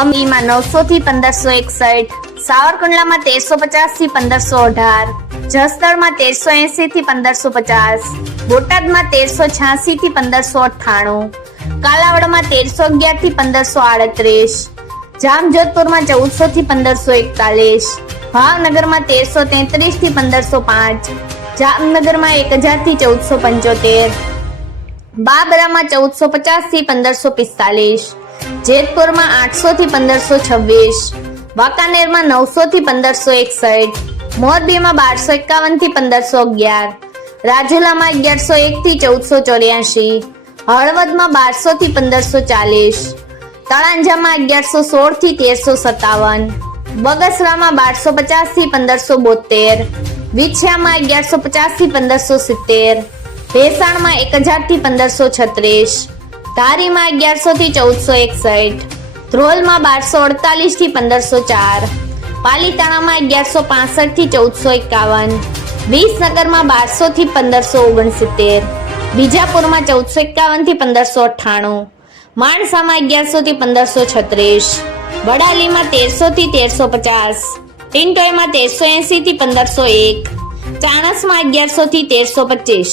અમીમાં નવસો થી પંદરસો એકસઠ, સાવરકુંડલામાં તેરસો પચાસથી પંદરસો અઢાર, જસદણમાં તેરસો એસી થી પંદરસો પચાસ, બોટાદમાં તેરસો છ્યાસી થી પંદરસો અઠ્ઠાણું, કાલાવડમાં તેરસો અગિયારથી પંદરસો આડત્રીસ, જામજોધપુરમાં ચૌદસો થી પંદરસો એકતાલીસ, ભાવનગરમાં તેરસો તેત્રીસથી પંદરસો પાંચ, જામનગરમાં એક હજારથી ચૌદસો પંચોતેર બાબરામાં ચૌદસો પચાસથી પંદરસો પિસ્તાલીસ, જેતપુરમાં આઠસો થી પંદરસો છવ્વીસ, વાંકાનેરમાં નવસો થી પંદરસો એકસઠ, મોરબીમાં બારસો એકાવનથી પંદરસો અગિયાર, રાજુલામાં અગિયારસો એક થી ચૌદસો ચોર્યાસી, હળવદમાં બારસો થી પંદરસો ચાલીસ, તળાંજામાં અગિયારસો સોળથી તેરસો સત્તાવન, બગસરામાં બારસો પચાસથી પંદરસો બોતેર, વિછિયામાં અગિયારસો પચાસથી પંદરસો સિત્તેર ભેસાણમાં એક હજારથી પંદરસો છત્રીસ, ધારીમાં અગિયારસો થી ચૌદસો એકસઠ, ધ્રોલમાં બારસો અડતાલીસથી પંદરસો ચાર, પાલીતાણામાં અગિયારસો પાસઠથી ચૌદસો એકાવન, વિસનગરમાં બારસો થી પંદરસો ઓગણસિત્તેર, બીજાપુરમાં ચૌદસો એકાવનથી પંદરસો અઠ્ઠાણું, માણસામાં અગિયારસો થી પંદરસો છત્રીસ, વડાલીમાં તેરસો થી તેરસો પચાસ ટિન્ટોયમાં તેરસો એસી થી પંદરસો એક, ચાણસમાં અગિયારસો થી તેરસો પચીસ